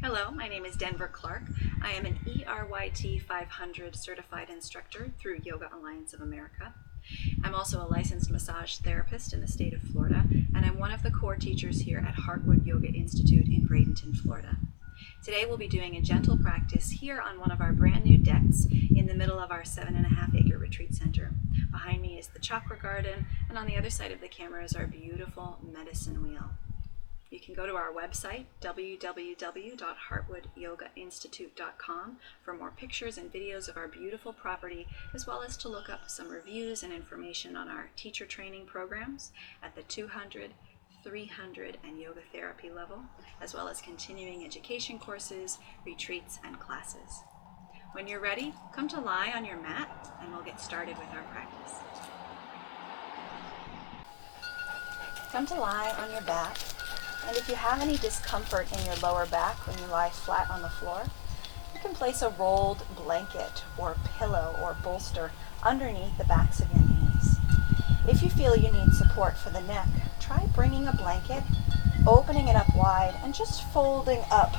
Hello, my name is Denver Clark. I am an ERYT 500 certified instructor through Yoga Alliance of America. I'm also a licensed massage therapist in the state of Florida, and I'm one of the core teachers here at Heartwood Yoga Institute in Bradenton, Florida. Today we'll be doing a gentle practice here on one of our brand new decks in the middle of our 7.5 acre retreat center. Behind me is the chakra garden, and on the other side of the camera is our beautiful medicine wheel. You can go to our website, www.heartwoodyogainstitute.com, for more pictures and videos of our beautiful property, as well as to look up some reviews and information on our teacher training programs at the 200, 300, and yoga therapy level, as well as continuing education courses, retreats, and classes. When you're ready, come to lie on your mat, and we'll get started with our practice. Come to lie on your back. And if you have any discomfort in your lower back when you lie flat on the floor, you can place a rolled blanket or pillow or bolster underneath the backs of your knees. If you feel you need support for the neck, try bringing a blanket, opening it up wide, and just folding up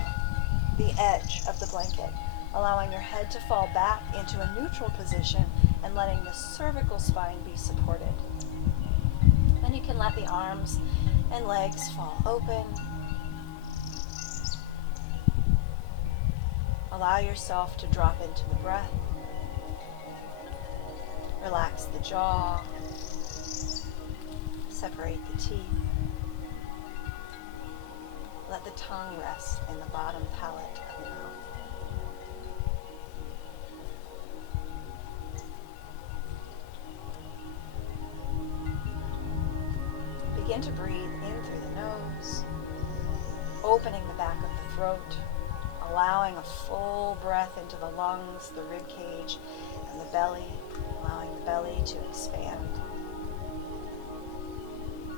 the edge of the blanket, allowing your head to fall back into a neutral position and letting the cervical spine be supported. Then you can let the arms and legs fall open. Allow yourself to drop into the breath. Relax the jaw. Separate the teeth. Let the tongue rest in the bottom palate of your mouth. Begin to breathe in through the nose, opening the back of the throat, allowing a full breath into the lungs, the rib cage, and the belly, allowing the belly to expand.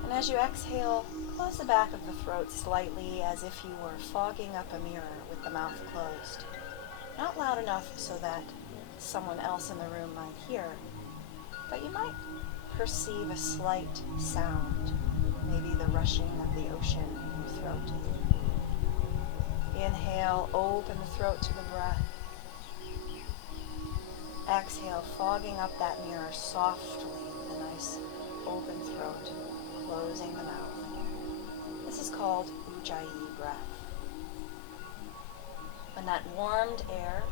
And as you exhale, close the back of the throat slightly as if you were fogging up a mirror with the mouth closed. Not loud enough so that someone else in the room might hear, but you might perceive a slight sound. Maybe the rushing of the ocean in your throat. Inhale, open the throat to the breath. Exhale, fogging up that mirror softly with a nice open throat, closing the mouth. This is called Ujjayi breath. When that warmed air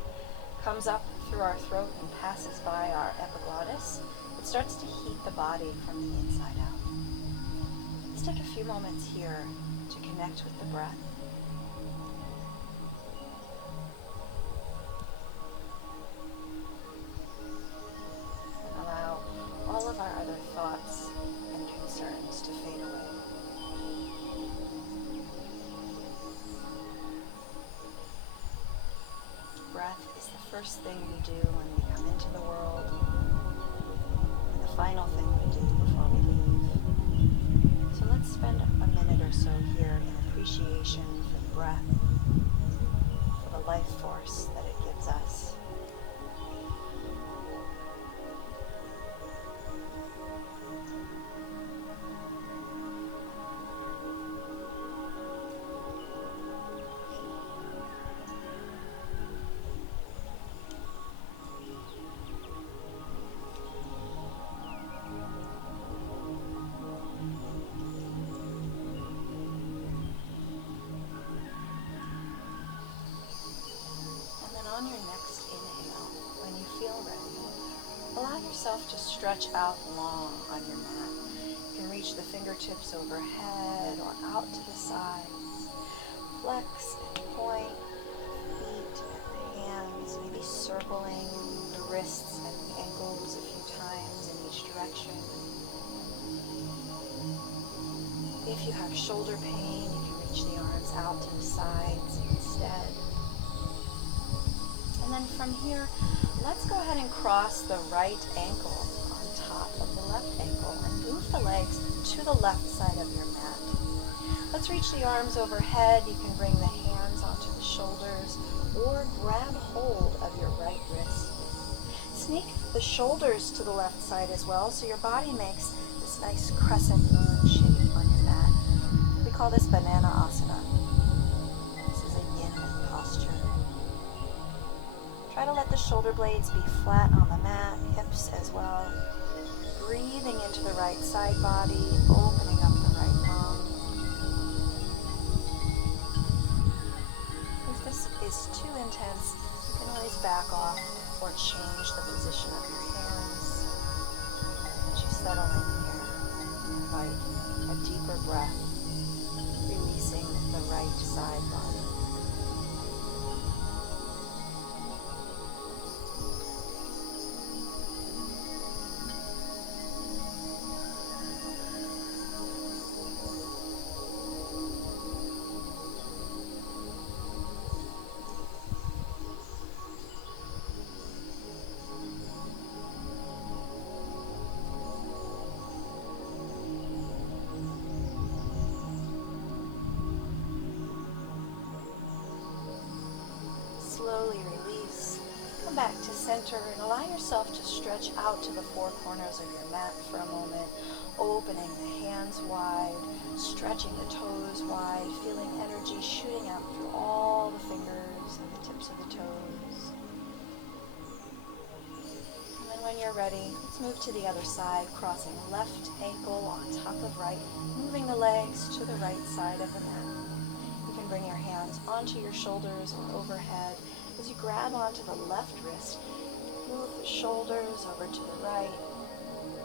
comes up through our throat and passes by our epiglottis, it starts to heat the body from the inside out. Let's take a few moments here to connect with the breath. And allow all of our other thoughts and concerns to fade away. Breath is the first thing we do when we come into the world, and the final thing we do before we leave. So let's spend a minute or so here in appreciation for the breath, for the life force that it gives us. On your next inhale, when you feel ready, allow yourself to stretch out long on your mat. You can reach the fingertips overhead or out to the sides. Flex and point the feet and the hands, maybe circling the wrists and the ankles a few times in each direction. If you have shoulder pain, you can reach the arms out to the sides instead. And then from here, let's go ahead and cross the right ankle on top of the left ankle and move the legs to the left side of your mat. Let's reach the arms overhead. You can bring the hands onto the shoulders or grab hold of your right wrist. Sneak the shoulders to the left side as well, so your body makes this nice crescent moon shape on your mat. We call this banana asana. This is a yin shoulder blades be flat on the mat, hips as well. Breathing into the right side body, opening up the right lung. If this is too intense, you can always back off or change the position of your hands. As you settle in here, invite a deeper breath, releasing the right side body. Slowly release. Come back to center and allow yourself to stretch out to the four corners of your mat for a moment, opening the hands wide, stretching the toes wide, feeling energy shooting out through all the fingers and the tips of the toes. And then when you're ready, let's move to the other side, crossing left ankle on top of right, moving the legs to the right side of the mat. Bring your hands onto your shoulders or overhead. As you grab onto the left wrist, move the shoulders over to the right.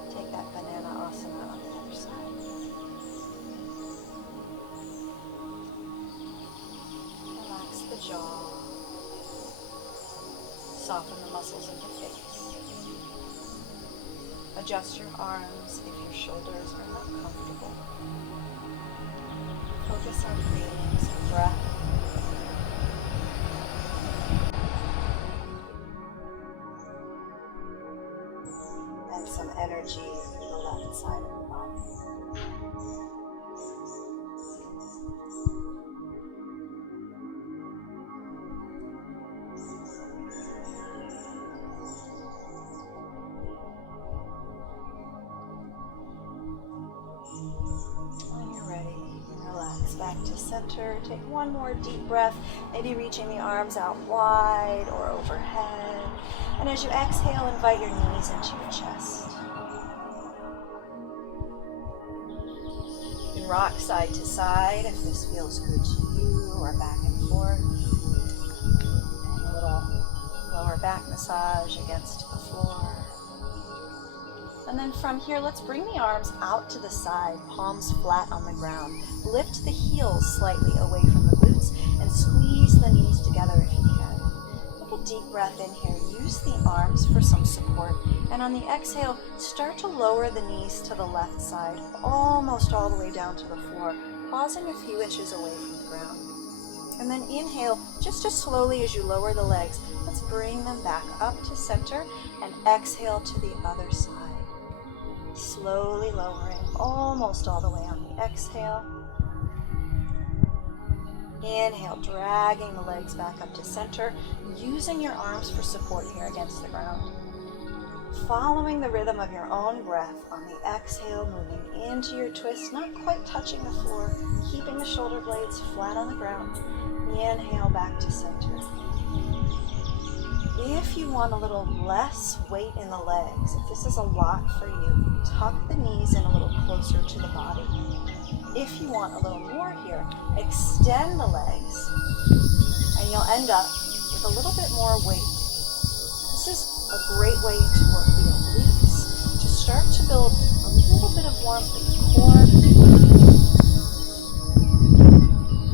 Take that banana asana on the other side. Relax the jaw. Soften the muscles in your face. Adjust your arms if your shoulders are not comfortable. Focus on creating some breath. And some energy through the left side of the body. When you're ready, relax back to center. Take one more deep breath, maybe reaching the arms out wide or overhead. And as you exhale, invite your knees into your chest. You can rock side to side if this feels good to you, or back and forth. And a little lower back massage against the floor. And then from here, let's bring the arms out to the side, palms flat on the ground. Lift the heels slightly away from the glutes and squeeze the knees together if you can. Take a deep breath in here. Use the arms for some support. And on the exhale, start to lower the knees to the left side, almost all the way down to the floor, pausing a few inches away from the ground. And then inhale, just as slowly as you lower the legs. Let's bring them back up to center and exhale to the other side. Slowly lowering almost all the way on the exhale. Inhale, dragging the legs back up to center, using your arms for support here against the ground. Following the rhythm of your own breath on the exhale, moving into your twist, not quite touching the floor, keeping the shoulder blades flat on the ground. Inhale back to center. If you want a little less weight in the legs, if this is a lot for you, tuck the knees in a little closer to the body. If you want a little more here, extend the legs, and you'll end up with a little bit more weight. This is a great way to work the obliques, to start to build a little bit of warmth in the core,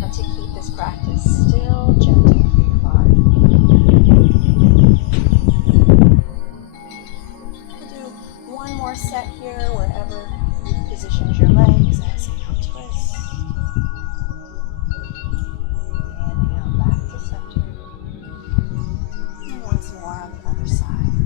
but to keep this practice still gentle for your body. One more set here, wherever you've positioned your legs. Exhale, twist. Inhale, back to center. And once more on the other side.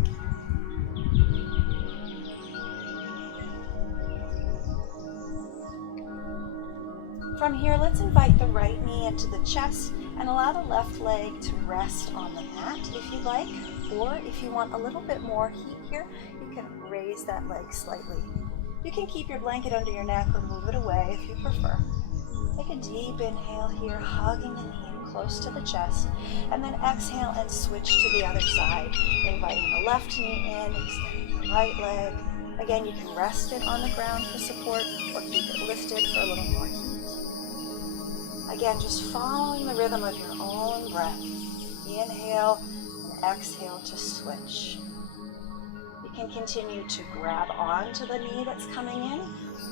From here, let's invite the right knee into the chest and allow the left leg to rest on the mat if you like, or if you want a little bit more heat here, you can raise that leg slightly. You can keep your blanket under your neck or move it away if you prefer. Take a deep inhale here, hugging the knee and close to the chest. And then exhale and switch to the other side, inviting the left knee in, extending the right leg. Again, you can rest it on the ground for support or keep it lifted for a little more heat. Again, just following the rhythm of your own breath. Inhale and exhale to switch. You can continue to grab onto the knee that's coming in,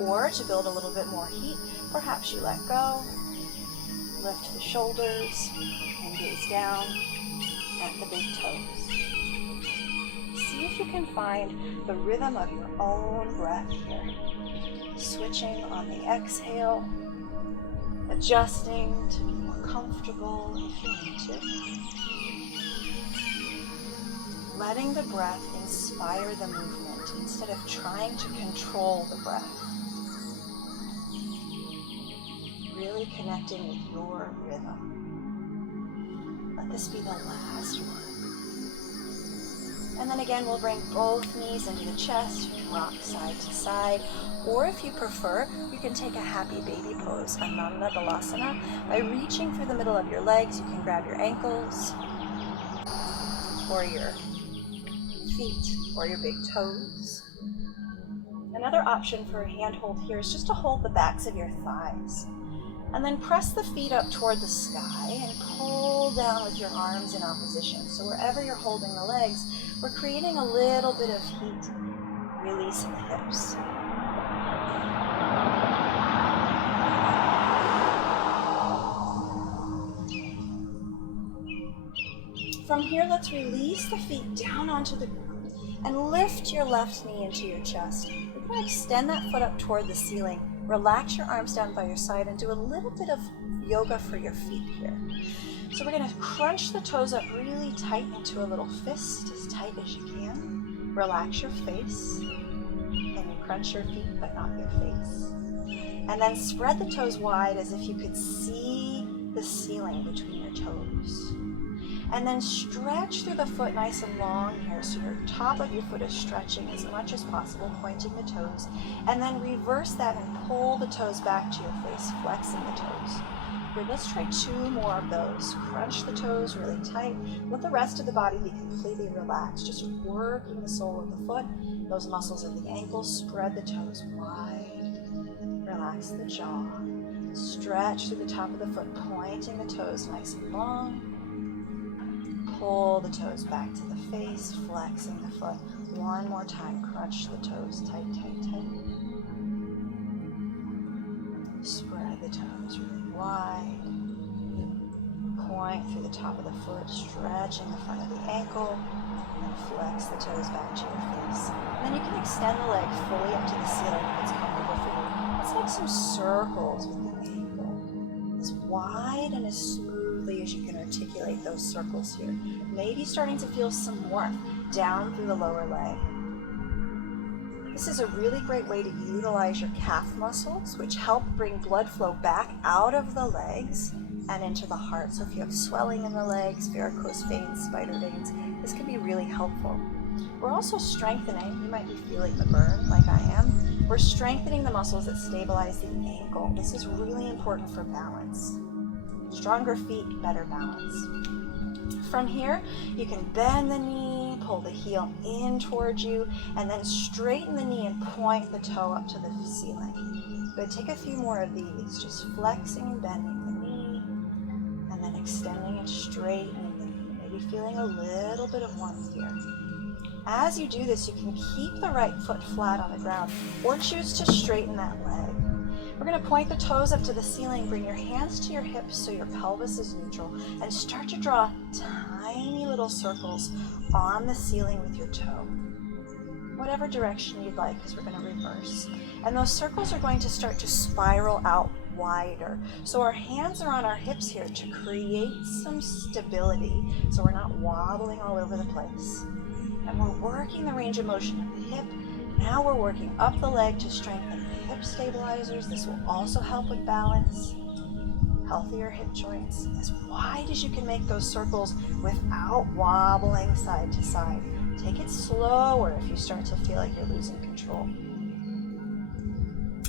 or to build a little bit more heat, perhaps you let go, lift the shoulders, and gaze down at the big toes. See if you can find the rhythm of your own breath here. Switching on the exhale, adjusting to be more comfortable if you need to. Letting the breath inspire the movement instead of trying to control the breath. Really connecting with your rhythm. Let this be the last one. And then again, we'll bring both knees into the chest, rock side to side, or if you prefer, you can take a happy baby pose, Ananda Balasana. By reaching through the middle of your legs, you can grab your ankles, or your feet, or your big toes. Another option for a handhold here is just to hold the backs of your thighs. And then press the feet up toward the sky and pull down with your arms in opposition. So wherever you're holding the legs, we're creating a little bit of heat, release in the hips. From here, let's release the feet down onto the ground and lift your left knee into your chest. You're going to extend that foot up toward the ceiling. Relax your arms down by your side and do a little bit of yoga for your feet here. So we're going to crunch the toes up really tight into a little fist, as tight as you can. Relax your face. And you crunch your feet, but not your face. And then spread the toes wide as if you could see the ceiling between your toes. And then stretch through the foot nice and long here, so your top of your foot is stretching as much as possible, pointing the toes. And then reverse that and pull the toes back to your face, flexing the toes. Good, let's try 2 more of those. Crunch the toes really tight. Let the rest of the body be completely relaxed. Just working the sole of the foot, those muscles of the ankles. Spread the toes wide. Relax the jaw. Stretch through the top of the foot, pointing the toes nice and long. Pull the toes back to the face, flexing the foot. One more time, crunch the toes tight, tight, tight. Spread the toes really wide. Point through the top of the foot, stretching the front of the ankle, and flex the toes back to your face. And then you can extend the leg fully up to the ceiling if it's comfortable for you. Let's make some circles with the ankle, as wide and as smoothly as you can articulate those circles here. Maybe starting to feel some warmth down through the lower leg. This is a really great way to utilize your calf muscles, which help bring blood flow back out of the legs and into the heart. So if you have swelling in the legs, varicose veins, spider veins, this can be really helpful. We're also strengthening, you might be feeling the burn like I am, we're strengthening the muscles that stabilize the ankle. This is really important for balance. Stronger feet, better balance. From here, you can bend the knee, pull the heel in towards you, and then straighten the knee and point the toe up to the ceiling. Good, take a few more of these, just flexing and bending the knee, and then extending and straightening the knee, maybe feeling a little bit of warmth here. As you do this, you can keep the right foot flat on the ground, or choose to straighten that leg. We're going to point the toes up to the ceiling, bring your hands to your hips so your pelvis is neutral, and start to draw tiny little circles on the ceiling with your toe. Whatever direction you'd like, because we're going to reverse. And those circles are going to start to spiral out wider. So our hands are on our hips here to create some stability, so we're not wobbling all over the place. And we're working the range of motion of the hip. Now we're working up the leg to strengthen hip stabilizers. This will also help with balance. Healthier hip joints. As wide as you can make those circles without wobbling side to side. Take it slower if you start to feel like you're losing control.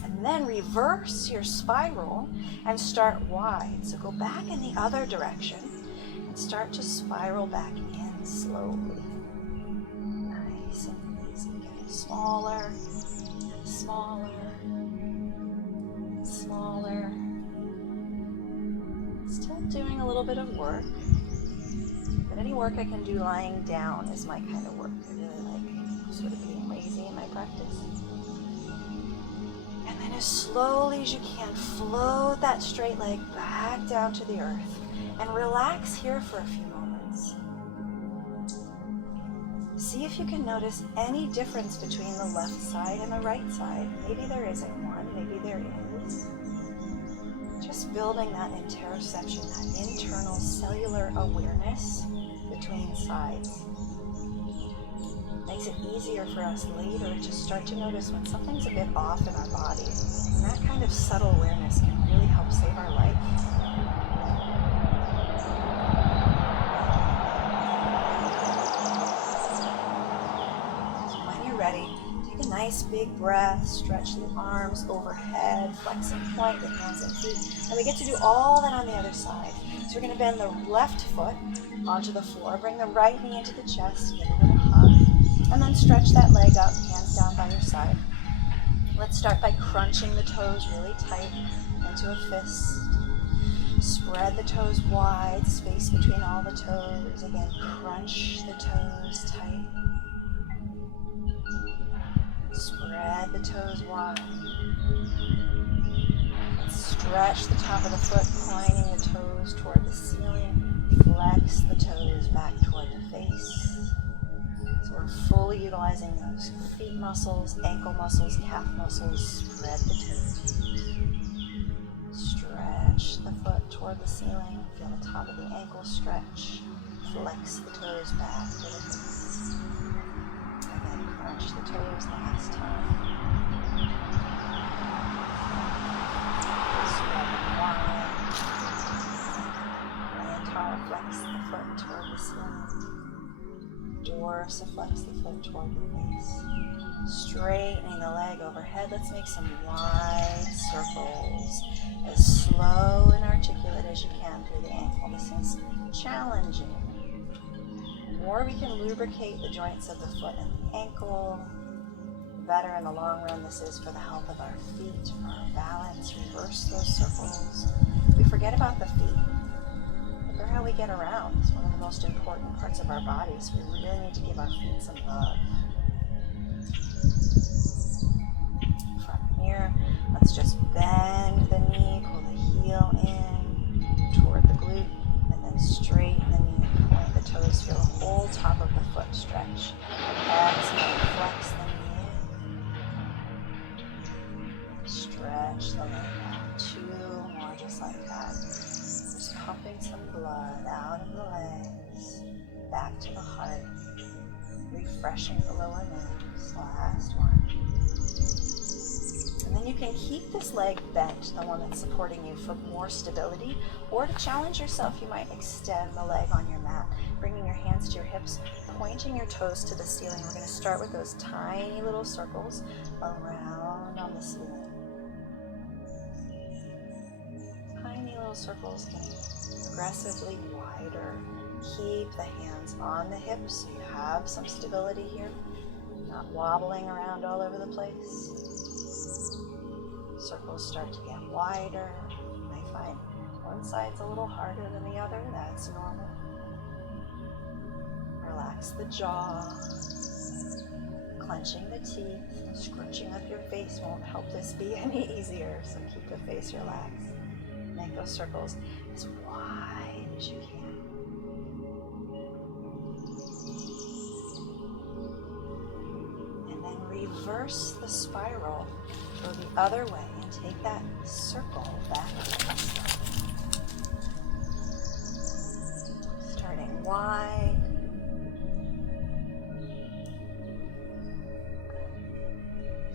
And And then reverse your spiral and start wide. So go back in the other direction and start to spiral back in slowly. Nice and easy. Getting smaller, smaller, smaller. Still doing a little bit of work. But any work I can do lying down is my kind of work. I really like sort of being lazy in my practice. And then as slowly as you can, float that straight leg back down to the earth and relax here for a few moments. See if you can notice any difference between the left side and the right side. Maybe there isn't one, maybe there is. Just building that interoception, that internal cellular awareness between sides. Makes it easier for us later to start to notice when something's a bit off in our body. And that kind of subtle awareness can really help save our life. So when you're ready, take a nice big breath, stretch the arms overhead, flex and point the hands and feet. And we get to do all that on the other side. So we're going to bend the left foot onto the floor, bring the right knee into the chest, give a little hug. And then stretch that leg up, hands down by your side. Let's start by crunching the toes really tight into a fist. Spread the toes wide, space between all the toes. Again, crunch the toes tight. Spread the toes wide. Let's stretch the top of the foot, pointing the toes toward the ceiling. Flex the toes back toward the face. So we're fully utilizing those feet muscles, ankle muscles, calf muscles. Spread the toes. Stretch the foot toward the ceiling. Feel the top of the ankle stretch. Flex the toes back to the face. Again, crunch the toes last time. Spread them wide. Plantar flex the foot toward the ceiling. Dorsiflex the foot toward the face. Straightening the leg overhead. Let's make some wide circles. As slow and articulate as you can through the ankle. This is challenging. The more we can lubricate the joints of the foot and the ankle, the better in the long run this is for the health of our feet, for our balance. Reverse those circles. We forget about the feet. They're how we get around. It's one of the most important parts of our bodies. We really need to give our feet some love. From here, let's just bend the knee, pull the heel in toward the glute, and then straighten the knee and point the toes. Feel the whole top of the foot stretch. Exhale, flex the knee in. Stretch the leg out. 2 more just like that. Pumping some blood out of the legs, back to the heart, refreshing the lower limbs. Last one. And then you can keep this leg bent, the one that's supporting you, for more stability, or to challenge yourself, you might extend the leg on your mat, bringing your hands to your hips, pointing your toes to the ceiling. We're going to start with those tiny little circles around on the ceiling. Tiny little circles getting progressively wider. Keep the hands on the hips so you have some stability here, not wobbling around all over the place. Circles start to get wider. You may find one side's a little harder than the other. That's normal. Relax the jaw. Clenching the teeth, scrunching up your face won't help this be any easier, so keep the face relaxed. Make those circles as wide as you can. And then reverse the spiral, go the other way, and take that circle back to the side. Starting wide.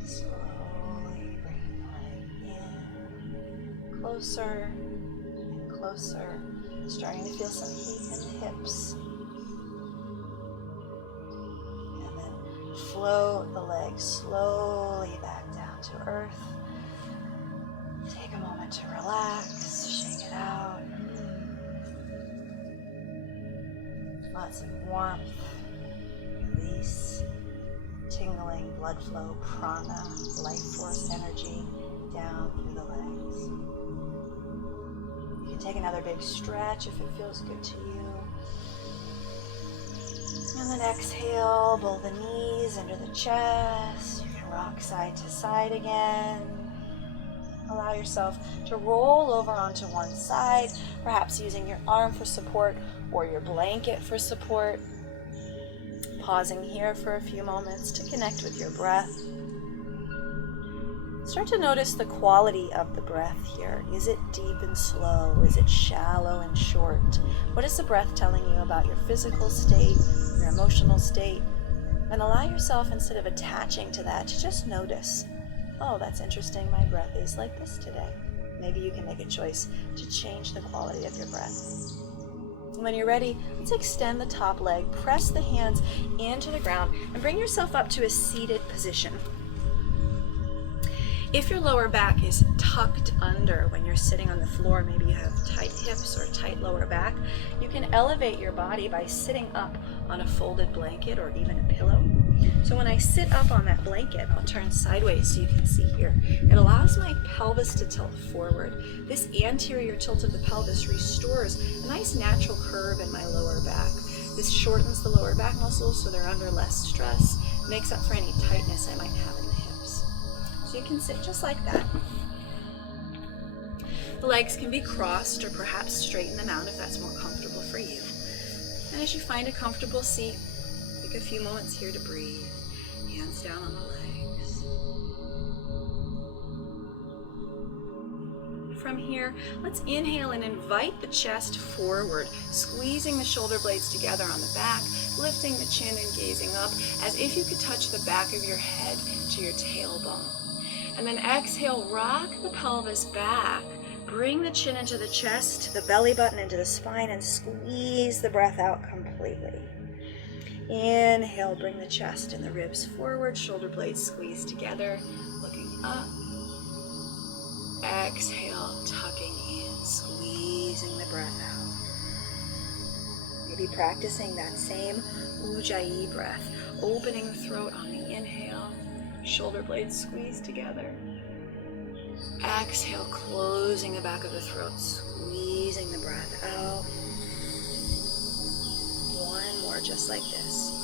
Slowly bring the leg in. Closer and closer. Starting to feel some heat in the hips. And then float the leg slowly back down to earth. Lots of warmth, release, tingling blood flow, prana, life force energy down through the legs. You can take another big stretch if it feels good to you. And then exhale, pull the knees into the chest. You can rock side to side again. Allow yourself to roll over onto one side, perhaps using your arm for support or your blanket for support. Pausing here for a few moments to connect with your breath. Start to notice the quality of the breath here. Is it deep and slow? Is it shallow and short? What is the breath telling you about your physical state, your emotional state? And allow yourself, instead of attaching to that, to just notice, oh, that's interesting, my breath is like this today. Maybe you can make a choice to change the quality of your breath. When you're ready, let's extend the top leg, press the hands into the ground, and bring yourself up to a seated position. If your lower back is tucked under when you're sitting on the floor, maybe you have tight hips or tight lower back, you can elevate your body by sitting up on a folded blanket or even a pillow. So when I sit up on that blanket, I'll turn sideways so you can see here. It allows my pelvis to tilt forward. This anterior tilt of the pelvis restores a nice natural curve in my lower back. This shortens the lower back muscles so they're under less stress, makes up for any tightness I might have in the hips. So you can sit just like that. The legs can be crossed or perhaps straighten them out if that's more comfortable for you. And as you find a comfortable seat, take a few moments here to breathe. Hands down on the legs. From here, let's inhale and invite the chest forward, squeezing the shoulder blades together on the back, lifting the chin and gazing up as if you could touch the back of your head to your tailbone. And then exhale, rock the pelvis back. Bring the chin into the chest, the belly button into the spine, and squeeze the breath out completely. Inhale, bring the chest and the ribs forward, shoulder blades squeeze together, looking up. Exhale, tucking in, squeezing the breath out. Maybe practicing that same Ujjayi breath, opening the throat on the inhale, shoulder blades squeeze together. Exhale, closing the back of the throat, squeezing the breath out. One more just like this.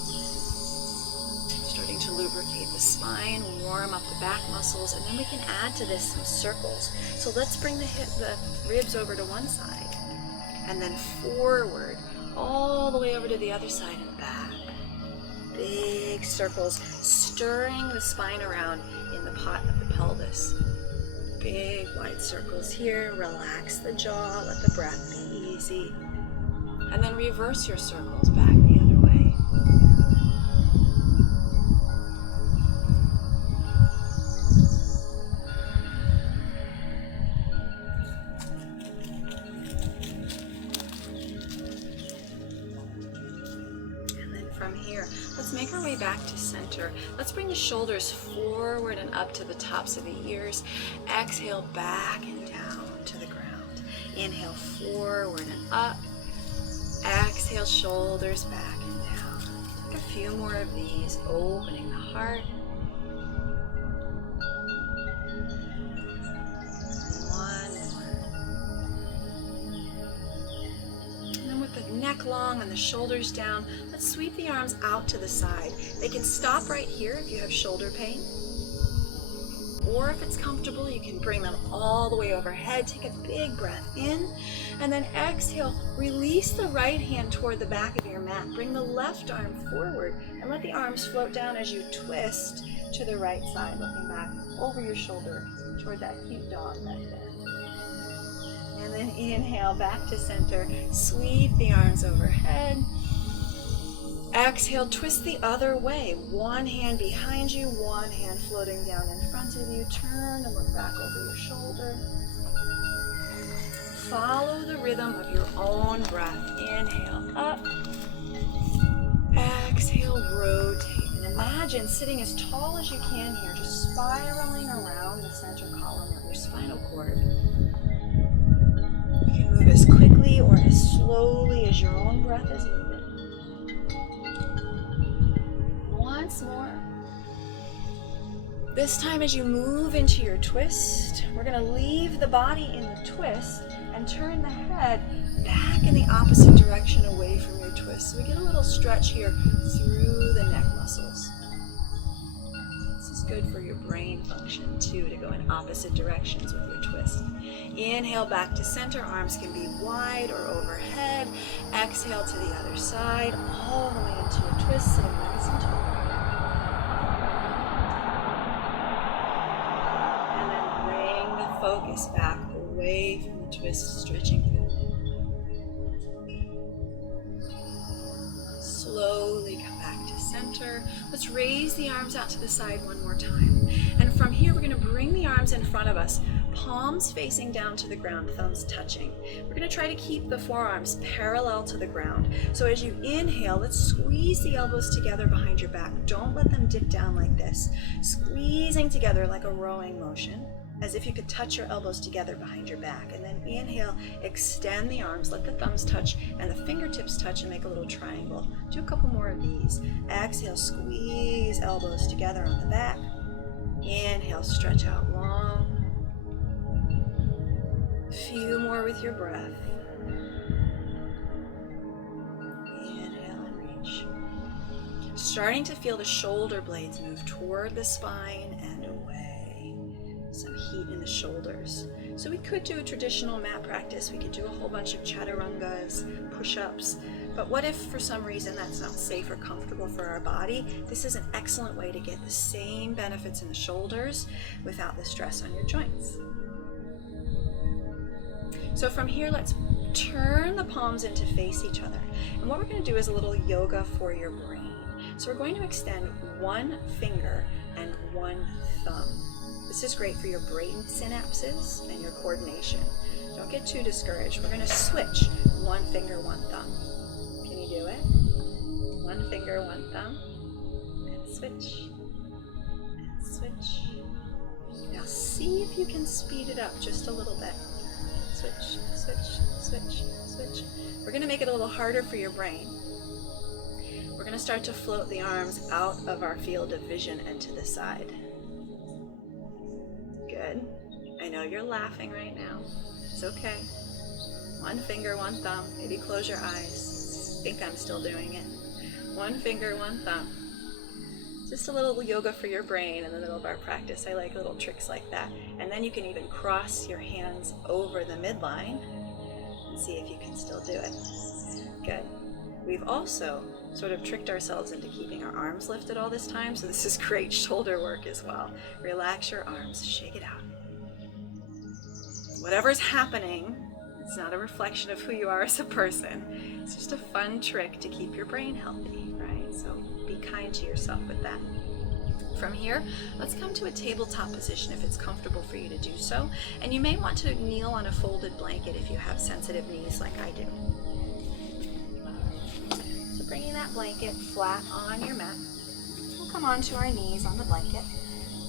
Starting to lubricate the spine, warm up the back muscles, and then we can add to this some circles. So let's bring the ribs over to one side, and then forward, all the way over to the other side and back. Big circles, stirring the spine around in the pot of the pelvis. Big wide circles here, relax the jaw, let the breath be easy. And then reverse your circles back the other way. And then from here, let's make our way back to center. Let's bring the shoulders forward and up to the tops of the ears. Exhale, back and down to the ground. Inhale, forward and up. Exhale, shoulders back and down. Take a few more of these, opening the heart. One more. And then with the neck long and the shoulders down, let's sweep the arms out to the side. They can stop right here if you have shoulder pain. Or if it's comfortable, you can bring them all the way overhead. Take a big breath in, and then exhale. Release the right hand toward the back of your mat. Bring the left arm forward, and let the arms float down as you twist to the right side, looking back over your shoulder toward that cute dog back there. And then inhale, back to center. Sweep the arms overhead. Exhale, twist the other way. One hand behind you, one hand floating down in front of you. Turn and look back over your shoulder. Follow the rhythm of your own breath. Inhale, up. Exhale, rotate. And imagine sitting as tall as you can here, just spiraling around the center column of your spinal cord. You can move as quickly or as slowly as your own breath is moving. once more. This time as you move into your twist, we're going to leave the body in the twist and turn the head back in the opposite direction away from your twist. So we get a little stretch here through the neck muscles. This is good for your brain function too, to go in opposite directions with your twist. Inhale back to center, arms can be wide or overhead. Exhale to the other side, all the way into your twist, sitting nice and tall. And then bring the focus back away from the twist, stretching through the neck. Slowly come back to center. Let's raise the arms out to the side one more time. And from here, we're going to bring the arms in front of us, palms facing down to the ground, thumbs touching. We're going to try to keep the forearms parallel to the ground. So as you inhale, let's squeeze the elbows together behind your back. Don't let them dip down like this. Squeezing together like a rowing motion, as if you could touch your elbows together behind your back. And then inhale, extend the arms, let the thumbs touch and the fingertips touch and make a little triangle. Do a couple more of these. Exhale, squeeze elbows together on the back. Inhale, stretch out long. Few more with your breath. Inhale and reach. Starting to feel the shoulder blades move toward the spine and away. Some heat in the shoulders. So we could do a traditional mat practice. We could do a whole bunch of chaturangas, push-ups. But what if for some reason that's not safe or comfortable for our body? This is an excellent way to get the same benefits in the shoulders without the stress on your joints. So from here, let's turn the palms in to face each other. And what we're going to do is a little yoga for your brain. So we're going to extend one finger and one thumb. This is great for your brain synapses and your coordination. Don't get too discouraged. We're going to switch one finger, one thumb. Can you do it? One finger, one thumb. And switch. And switch. Now see if you can speed it up just a little bit. Switch, switch, switch, switch. We're going to make it a little harder for your brain. We're going to start to float the arms out of our field of vision and to the side. Good. I know you're laughing right now. It's okay. One finger, one thumb. Maybe close your eyes. I think I'm still doing it. One finger, one thumb. Just a little yoga for your brain in the middle of our practice. I like little tricks like that. And then you can even cross your hands over the midline and see if you can still do it. Good. We've also sort of tricked ourselves into keeping our arms lifted all this time, so this is great shoulder work as well. Relax your arms, shake it out. Whatever's happening, it's not a reflection of who you are as a person. It's just a fun trick to keep your brain healthy, right? So be kind to yourself with that. From here, let's come to a tabletop position if it's comfortable for you to do so. And you may want to kneel on a folded blanket if you have sensitive knees like I do. So bringing that blanket flat on your mat, we'll come onto our knees on the blanket.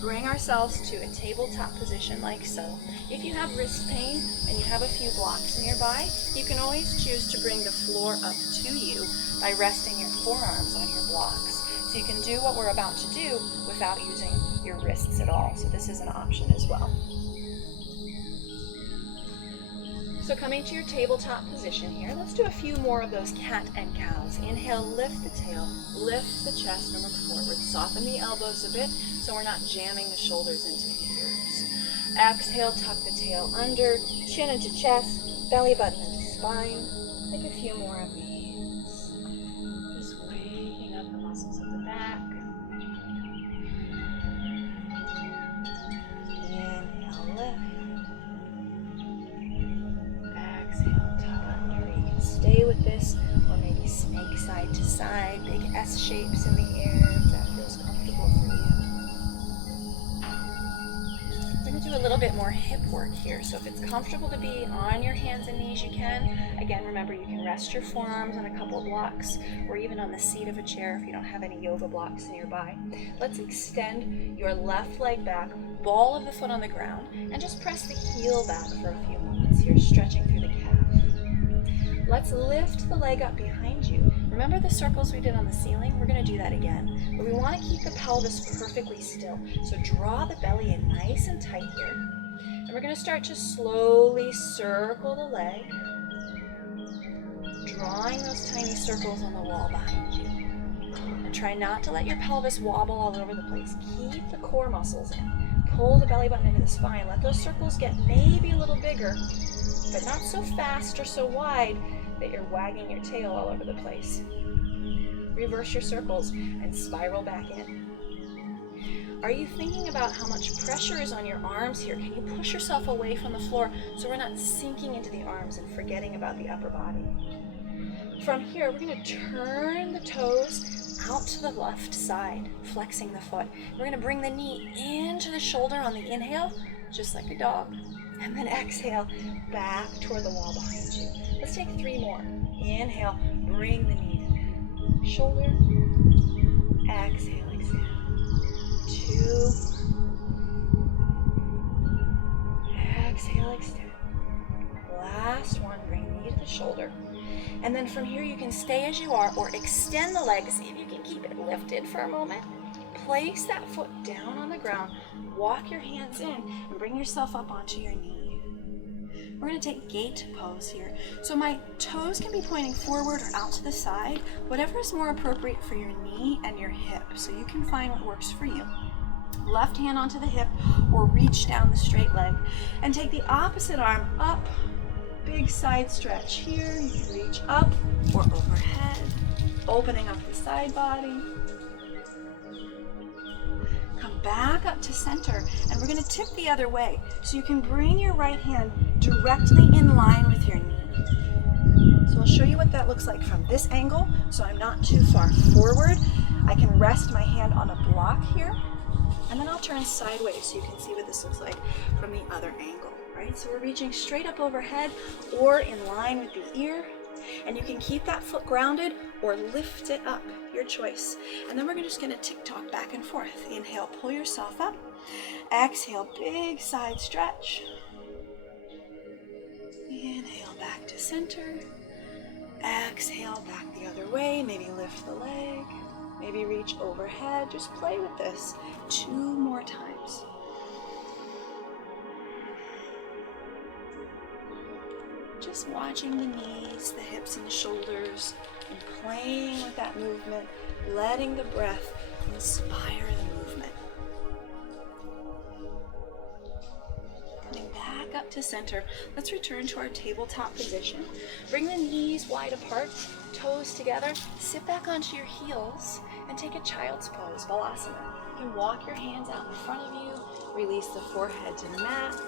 Bring ourselves to a tabletop position like so. If you have wrist pain and you have a few blocks nearby, you can always choose to bring the floor up to you by resting your forearms on your blocks. So you can do what we're about to do without using your wrists at all. So this is an option as well. So coming to your tabletop position here, let's do a few more of those cat and cows. Inhale, lift the tail, lift the chest and look forward. Soften the elbows a bit so we're not jamming the shoulders into the ears. Exhale, tuck the tail under, chin into chest, belly button into spine. Take a few more of these. Just waking up the muscles of the back. Inhale, lift. Exhale, tuck under. You can stay with this, or maybe snake side to side, big S shapes in the air if that feels comfortable for you. We're going to do a little bit more hip work here. So if it's comfortable to be on your hands and knees, you can. Again, remember you can rest your forearms on a couple of blocks or even on the seat of a chair if you don't have any yoga blocks nearby. Let's extend your left leg back, ball of the foot on the ground, and just press the heel back for a few moments here, stretching through the calf. Let's lift the leg up behind you. Remember the circles we did on the ceiling? We're going to do that again. But we want to keep the pelvis perfectly still. So draw the belly in nice and tight here. And we're going to start to slowly circle the leg, drawing those tiny circles on the wall behind you. And try not to let your pelvis wobble all over the place. Keep the core muscles in. Pull the belly button into the spine. Let those circles get maybe a little bigger, but not so fast or so wide that you're wagging your tail all over the place. Reverse your circles and spiral back in. Are you thinking about how much pressure is on your arms here? Can you push yourself away from the floor so we're not sinking into the arms and forgetting about the upper body? From here, we're going to turn the toes out to the left side, flexing the foot. We're going to bring the knee into the shoulder on the inhale, just like a dog. And then exhale, back toward the wall behind you. Let's take 3 more. Inhale, bring the knee in. Shoulder, exhale, exhale. 2. Exhale, extend. Last one, bring the knee to the shoulder. And then from here you can stay as you are or extend the leg. See if you can keep it lifted for a moment. Place that foot down on the ground. Walk your hands in and bring yourself up onto your knee. We're going to take gate pose here. So my toes can be pointing forward or out to the side, whatever is more appropriate for your knee and your hip. So you can find what works for you. Left hand onto the hip or reach down the straight leg. And take the opposite arm up. Big side stretch here. You can reach up or overhead, opening up the side body. Come back up to center, and we're going to tip the other way. So you can bring your right hand directly in line with your knee. So I'll show you what that looks like from this angle, so I'm not too far forward. I can rest my hand on a block here, and then I'll turn sideways so you can see what this looks like from the other angle. Right? So we're reaching straight up overhead or in line with the ear, and you can keep that foot grounded or lift it up, your choice. And then we're just going to tick-tock back and forth. Inhale, pull yourself up. Exhale, big side stretch. Inhale, back to center. Exhale, back the other way. Maybe lift the leg. Maybe reach overhead. Just play with this 2 more times. Just watching the knees, the hips and the shoulders, and playing with that movement, letting the breath inspire the movement. Coming back up to center, let's return to our tabletop position. Bring the knees wide apart, toes together, sit back onto your heels, and take a child's pose, Balasana. You can walk your hands out in front of you, release the forehead to the mat.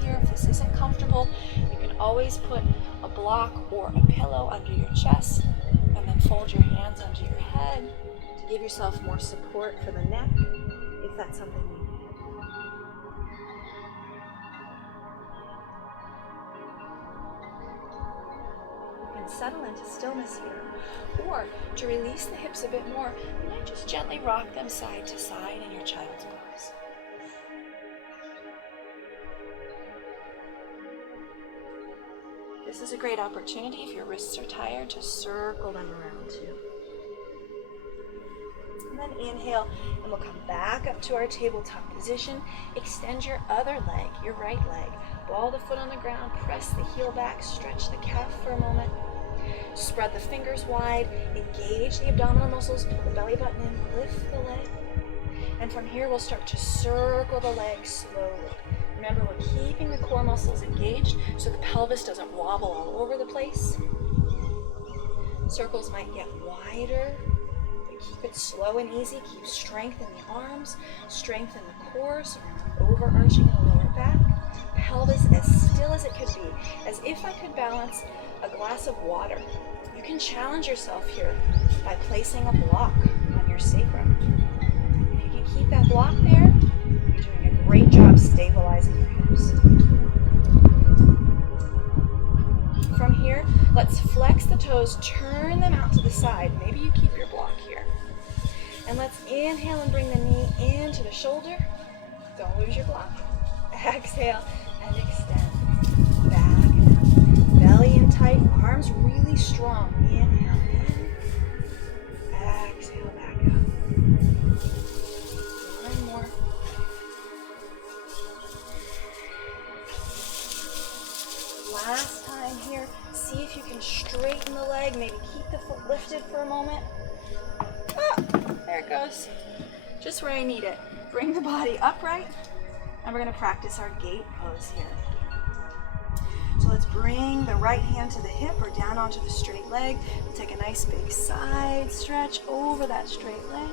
Here, if this isn't comfortable, you can always put a block or a pillow under your chest and then fold your hands under your head to give yourself more support for the neck if that's something you need. You can settle into stillness here, or to release the hips a bit more, you might just gently rock them side to side in your child's pose. This is a great opportunity, if your wrists are tired, to circle them around too. And then inhale, and we'll come back up to our tabletop position. Extend your other leg, your right leg. Ball the foot on the ground, press the heel back, stretch the calf for a moment. Spread the fingers wide, engage the abdominal muscles, pull the belly button in, lift the leg. And from here, we'll start to circle the leg slowly. Remember, we're keeping the core muscles engaged so the pelvis doesn't wobble all over the place. Circles might get wider, but keep it slow and easy. Keep strength in the arms, strength in the core, so we're not overarching in the lower back. Pelvis as still as it could be, as if I could balance a glass of water. You can challenge yourself here by placing a block on your sacrum. If you can keep that block there, you're doing a great job stabilizing your hips. From here, let's flex the toes, turn them out to the side. Maybe you keep your block here. And let's Inhale and bring the knee into the shoulder. Don't lose your block. Exhale and extend. Back and up. Belly in tight, arms really strong. Inhale in. Exhale back up. One more. Last time here. See if you can straighten the leg. Maybe keep the foot lifted for a moment. Ah, there it goes. Just where I need it. Bring the body upright, and we're going to practice our gate pose here. So let's bring the right hand to the hip or down onto the straight leg. We'll take a nice big side stretch over that straight leg.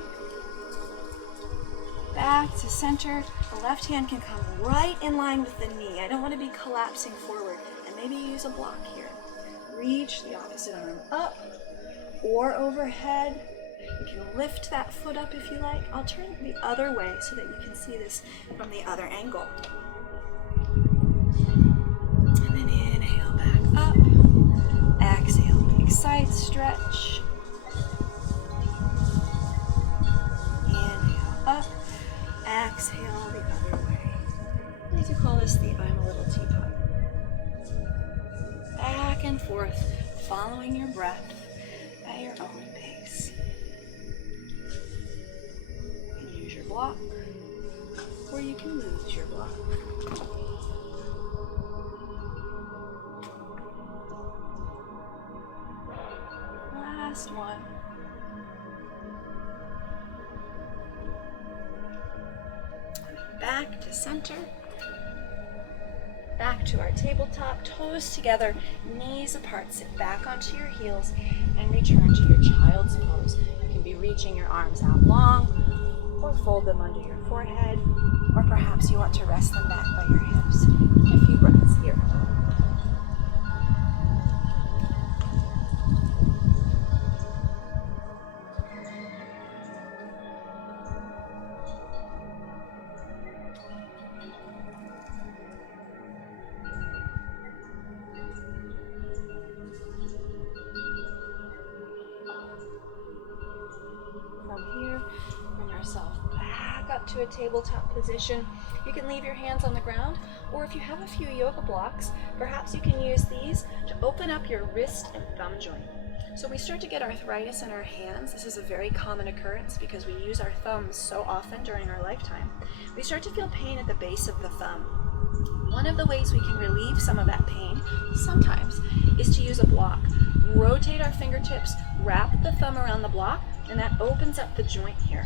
Back to center. The left hand can come right in line with the knee. I don't want to be collapsing forward, and maybe use a block here. Reach the opposite arm up or overhead. You can lift that foot up if you like. I'll turn it the other way so that you can see this from the other angle. And then inhale back up. Exhale, big side stretch. Inhale up. Exhale the other way. I like to call this the I'm a little teapot. Back and forth, following your breath at your own pace. You can use your block, or you can lose your block. Last one. Back to center. Back to our tabletop, toes together, knees apart. Sit back onto your heels and return to your child's pose. You can be reaching your arms out long or fold them under your forehead, or perhaps you want to rest them back by your hips. Take a few breaths here. To a tabletop position. You can leave your hands on the ground, or if you have a few yoga blocks, perhaps you can use these to open up your wrist and thumb joint. So we start to get arthritis in our hands. This is a very common occurrence because we use our thumbs so often during our lifetime. We start to feel pain at the base of the thumb. One of the ways we can relieve some of that pain, sometimes, is to use a block. Rotate our fingertips, wrap the thumb around the block, and that opens up the joint here.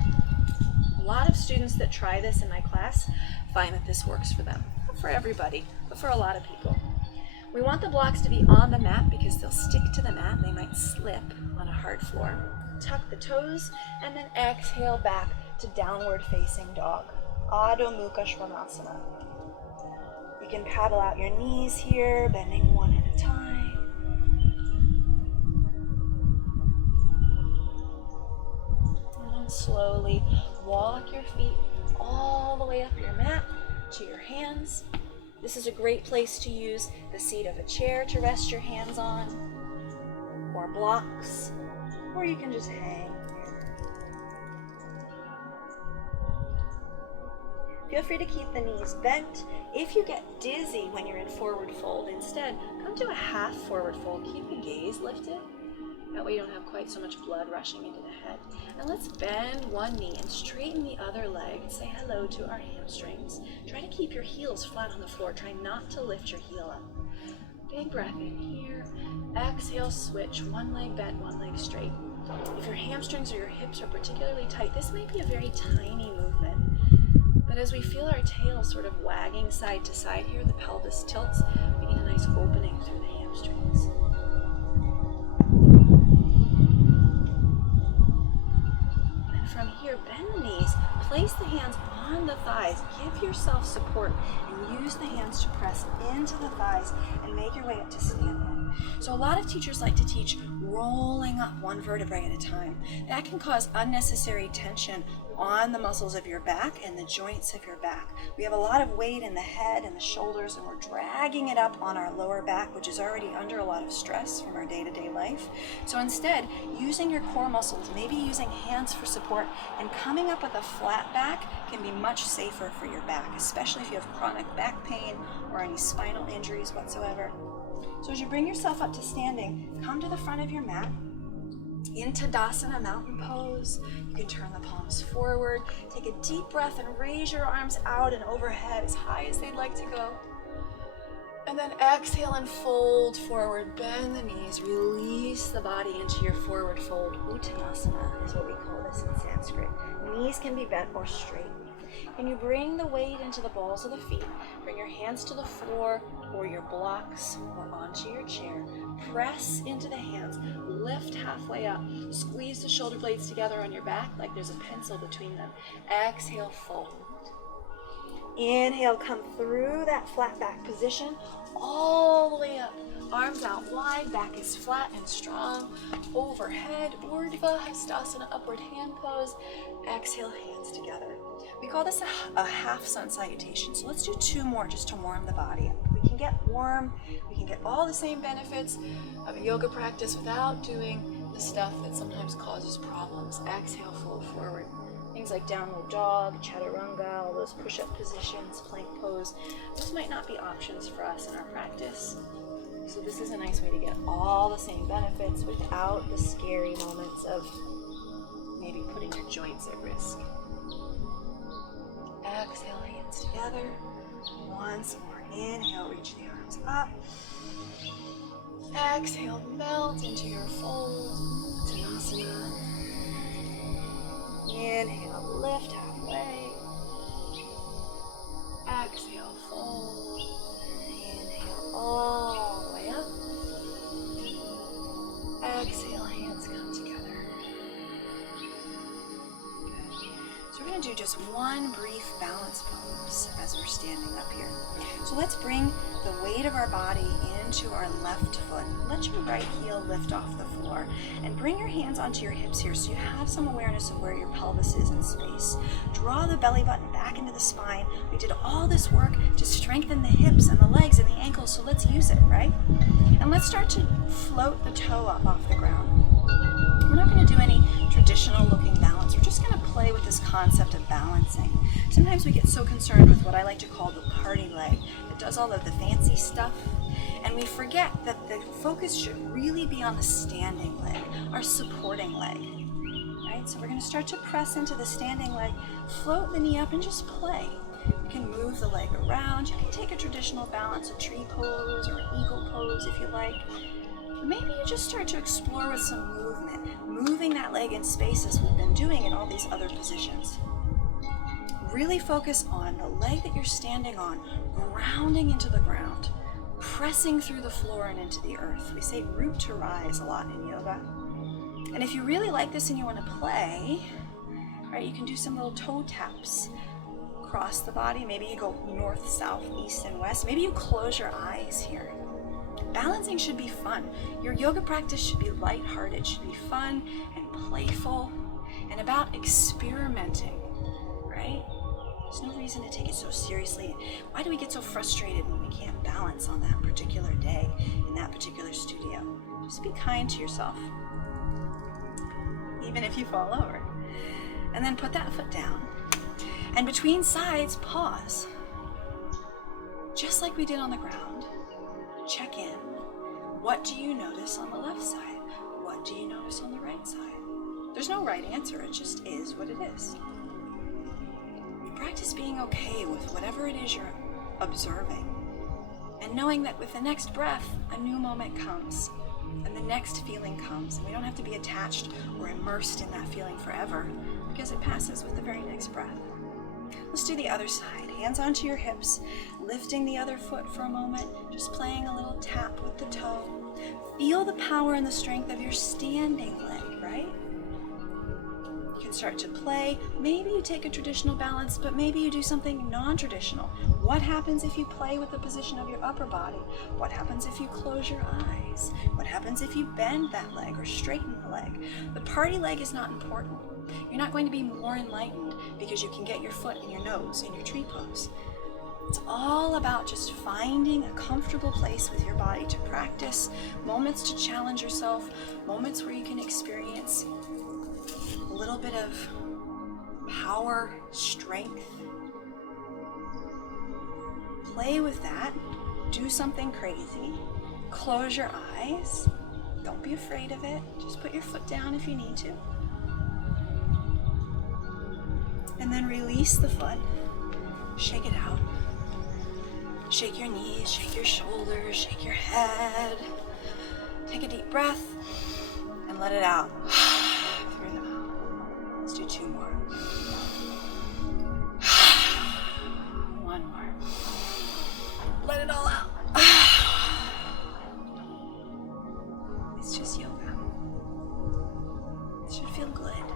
A lot of students that try this in my class find that this works for them. Not for everybody, but for a lot of people. We want the blocks to be on the mat because they'll stick to the mat. They might slip on a hard floor. Tuck the toes and then exhale back to downward facing dog. Adho Mukha Svanasana. You can paddle out your knees here, bending one at a time. And slowly walk your feet all the way up your mat to your hands. This is a great place to use the seat of a chair to rest your hands on, or blocks, or you can just hang. Feel free to keep the knees bent. If you get dizzy when you're in forward fold, instead, come to a half forward fold. Keep the gaze lifted. That way you don't have quite so much blood rushing into the head. And let's bend one knee and straighten the other leg and say hello to our hamstrings. Try to keep your heels flat on the floor. Try not to lift your heel up. Big breath in here. Exhale, switch. One leg bent, one leg straight. If your hamstrings or your hips are particularly tight, this may be a very tiny movement. But as we feel our tail sort of wagging side to side here, the pelvis tilts, we get a nice opening through the hamstrings. From here, bend the knees, place the hands on the thighs, give yourself support, and use the hands to press into the thighs and make your way up to stand-up. So a lot of teachers like to teach rolling up one vertebrae at a time. That can cause unnecessary tension on the muscles of your back and the joints of your back. We have a lot of weight in the head and the shoulders, and we're dragging it up on our lower back, which is already under a lot of stress from our day-to-day life. So instead, using your core muscles, maybe using hands for support, and coming up with a flat back can be much safer for your back, especially if you have chronic back pain or any spinal injuries whatsoever. So as you bring yourself up to standing, come to the front of your mat, into Tadasana, mountain pose. You can turn the palms forward, take a deep breath and raise your arms out and overhead as high as they'd like to go. And then exhale and fold forward, bend the knees, release the body into your forward fold. Uttanasana is what we call this in Sanskrit. Knees can be bent or straight. Can you bring the weight into the balls of the feet? Bring your hands to the floor or your blocks or onto your chair. Press into the hands, lift halfway up, squeeze the shoulder blades together on your back like there's a pencil between them. Exhale, fold. Inhale, come through that flat back position, all the way up. Arms out wide, back is flat and strong. Overhead, Urdhva Hastasana, upward hand pose. Exhale, hands together. We call this a half sun salutation. So let's do 2 more just to warm the body up. We can get warm, we can get all the same benefits of a yoga practice without doing the stuff that sometimes causes problems. Exhale, fold forward. Things like downward dog, chaturanga, all those push-up positions, plank pose, those might not be options for us in our practice. So this is a nice way to get all the same benefits without the scary moments of maybe putting your joints at risk. Exhale, hands together. Once more. Inhale, reach the arms up. Exhale, melt into your fold. Uttanasana. Inhale, lift halfway. Exhale, fold. Inhale, all the way up. Exhale, hands come together. So we're going to do just one brief balance pose as we're standing up here. So let's bring the weight of our body into our left foot. Let your right heel lift off the floor and bring your hands onto your hips here so you have some awareness of where your pelvis is in space. Draw the belly button back into the spine. We did all this work to strengthen the hips and the legs and the ankles, so let's use it, right? And let's start to float the toe up off the ground. We're not going to do any traditional looking balance. We're just going to play with this concept of balancing. Sometimes we get so concerned with what I like to call the party leg that does all of the fancy stuff, and we forget that the focus should really be on the standing leg, our supporting leg. Right? So we're going to start to press into the standing leg, float the knee up, and just play. You can move the leg around. You can take a traditional balance, a tree pose or an eagle pose if you like. Maybe you just start to explore with some movement, moving that leg in space as we've been doing in all these other positions. Really focus on the leg that you're standing on, grounding into the ground, pressing through the floor and into the earth. We say root to rise a lot in yoga. And if you really like this and you want to play, right, you can do some little toe taps across the body. Maybe you go north, south, east, and west. Maybe you close your eyes here. Balancing should be fun. Your yoga practice should be lighthearted, it should be fun and playful and about experimenting, right? There's no reason to take it so seriously. Why do we get so frustrated when we can't balance on that particular day in that particular studio? Just be kind to yourself, even if you fall over. And then put that foot down. And between sides, pause. Just like we did on the ground. Check in. What do you notice on the left side? What do you notice on the right side? There's no right answer, it just is what it is. Practice being okay with whatever it is you're observing, and knowing that with the next breath, a new moment comes, and the next feeling comes, and we don't have to be attached or immersed in that feeling forever, because it passes with the very next breath. Let's do the other side. Hands onto your hips, lifting the other foot for a moment, just playing a little tap with the toe. Feel the power and the strength of your standing leg, right? You can start to play. Maybe you take a traditional balance, but maybe you do something non-traditional. What happens if you play with the position of your upper body? What happens if you close your eyes? What happens if you bend that leg or straighten the leg. The party leg is not important. You're not going to be more enlightened because you can get your foot in your nose in your tree pose. It's all about just finding a comfortable place with your body to practice, moments to challenge yourself, moments where you can experience a little bit of power, strength. Play with that. Do something crazy. Close your eyes. Don't be afraid of it. Just put your foot down if you need to. And then release the foot. Shake it out. Shake your knees, shake your shoulders, shake your head. Take a deep breath and let it out through the mouth. Let's do 2 more. 1 more. Let it all out. It's just yoga. It should feel good.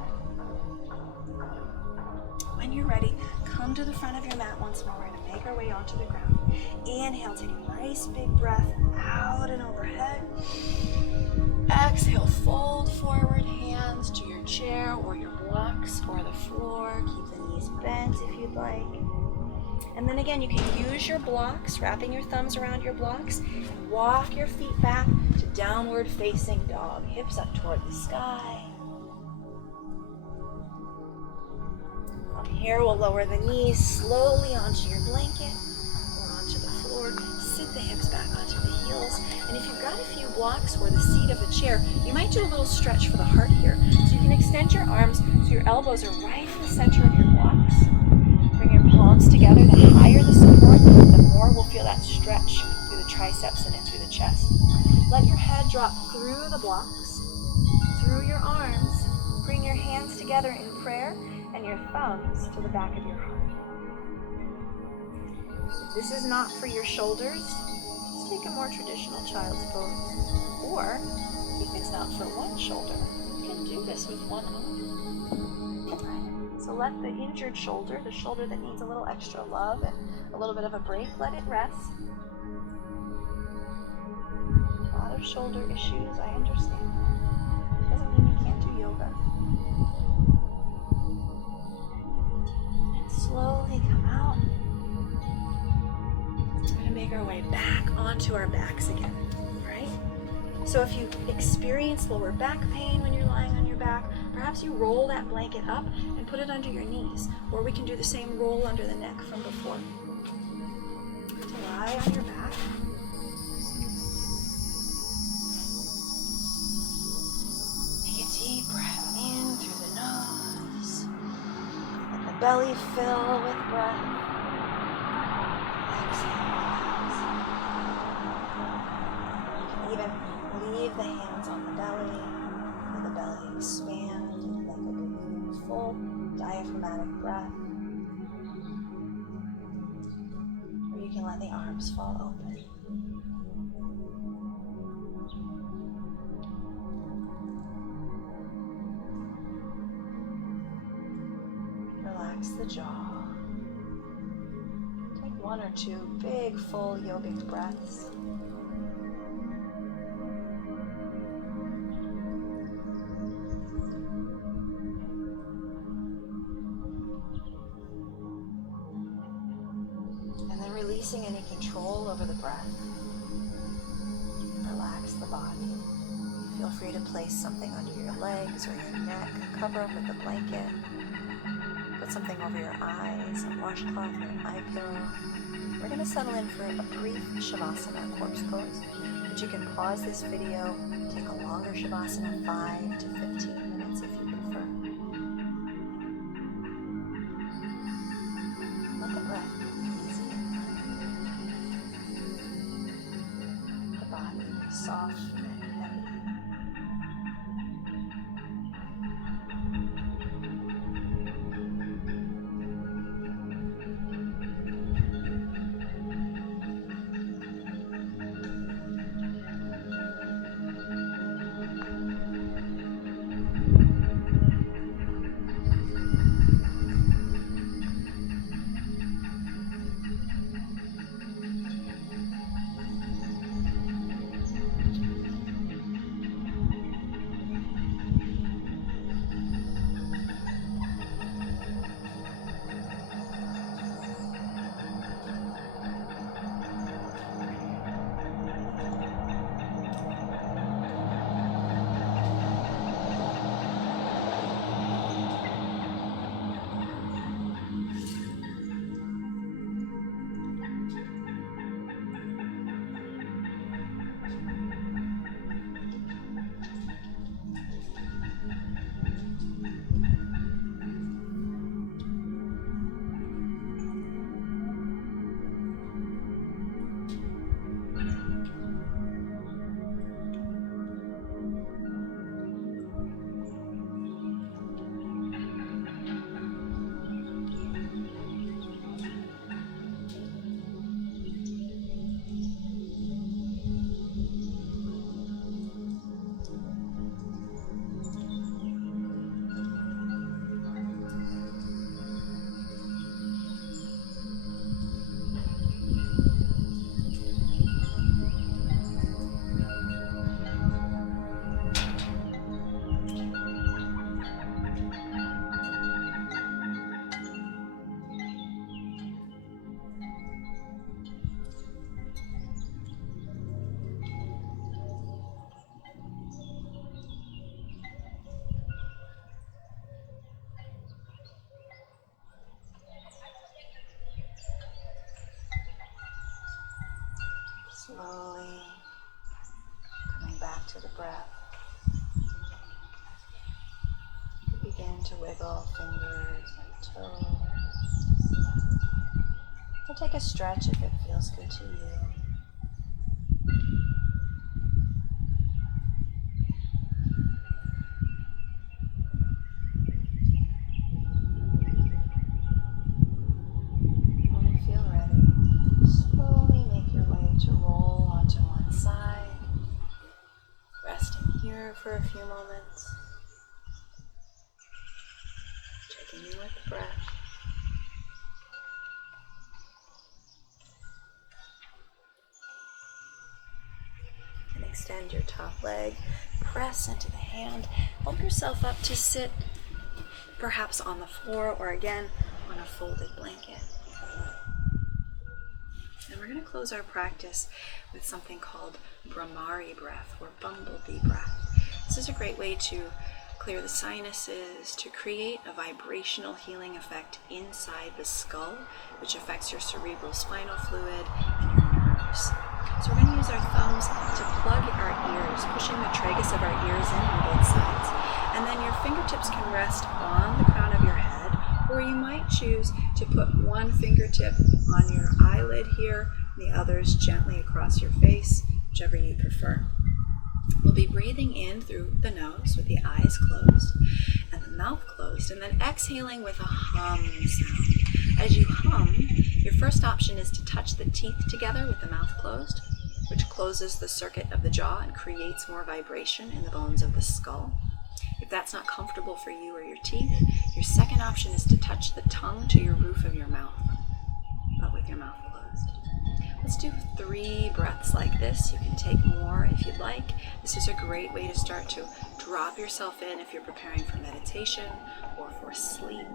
When you're ready, come to the front of your mat once more. We're going to make our way onto the ground. Inhale, take a nice big breath out and overhead. Exhale, fold forward, hands to your chair or your blocks or the floor. Keep the knees bent if you'd like. And then again, you can use your blocks, wrapping your thumbs around your blocks, and walk your feet back to downward facing dog. Hips up toward the sky. From here, we'll lower the knees slowly onto your blanket or onto the floor. Sit the hips back onto the heels. And if you've got a few blocks or the seat of a chair, you might do a little stretch for the heart here. So you can extend your arms so your elbows are right in the center of your blocks. Bring your palms together. The higher the support, the more we'll feel that stretch through the triceps and in through the chest. Let your head drop through the blocks, through your arms. Bring your hands together in prayer and your thumbs to the back of your heart. If this is not for your shoulders, just take a more traditional child's pose. Or, if it's not for one shoulder, you can do this with one arm. So let the injured shoulder, the shoulder that needs a little extra love and a little bit of a break, let it rest. A lot of shoulder issues, I understand. Doesn't mean you can't do yoga. And slowly come out. We're going to make our way back onto our backs again, right? So if you experience lower back pain when you're lying on your back, perhaps you roll that blanket up and put it under your knees, or we can do the same roll under the neck from before. To lie on your back. Take a deep breath in through the nose. Let the belly fill with breath. Leave the hands on the belly, let the belly expand like a balloon, full diaphragmatic breath. Or you can let the arms fall open. Relax the jaw. Take 1 or 2 big, full yogic breaths. Releasing any control over the breath. Relax the body. Feel free to place something under your legs or your neck. Cover up with a blanket. Put something over your eyes, a washcloth or an eye pillow. We're going to settle in for a brief Shavasana, corpse pose. But you can pause this video, take a longer Shavasana, 5 to 15 minutes if you prefer. Let the breath be easy. Soft and heavy. begin to wiggle fingers and toes. Or take a stretch if it feels good to you. When you feel ready, slowly make your way to roll onto one side, resting here for a few moments, checking in with the breath. And extend your top leg, press into the hand, help yourself up to sit perhaps on the floor or again on a folded blanket. And we're going to close our practice with something called Bhramari breath or bumblebee breath. This is a great way to clear the sinuses, to create a vibrational healing effect inside the skull, which affects your cerebral spinal fluid and your nerves. So we're going to use our thumbs to plug our ears, pushing the tragus of our ears in on both sides. And then your fingertips can rest on the crown of your head, or you might choose to put one fingertip on your eyelid here, and the others gently across your face, whichever you prefer. We'll be breathing in through the nose with the eyes closed and the mouth closed, and then exhaling with a hum sound. As you hum, your first option is to touch the teeth together with the mouth closed, which closes the circuit of the jaw and creates more vibration in the bones of the skull. If that's not comfortable for you or your teeth, your second option is to touch the tongue to your roof of your mouth, but with your mouth closed. Let's do 3 breaths like this. You can take more if you'd like. This is a great way to start to drop yourself in if you're preparing for meditation or for sleep.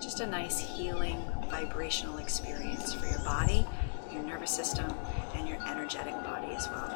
Just a nice healing, vibrational experience for your body, your nervous system, and your energetic body as well.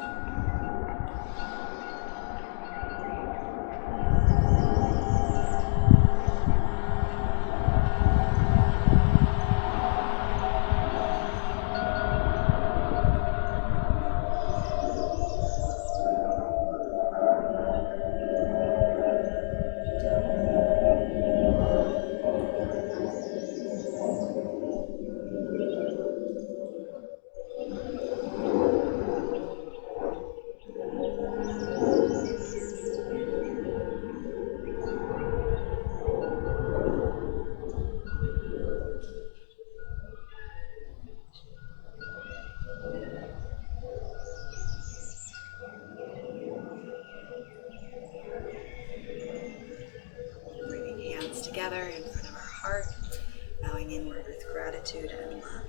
Bringing hands together in front of our heart, bowing inward with gratitude and love.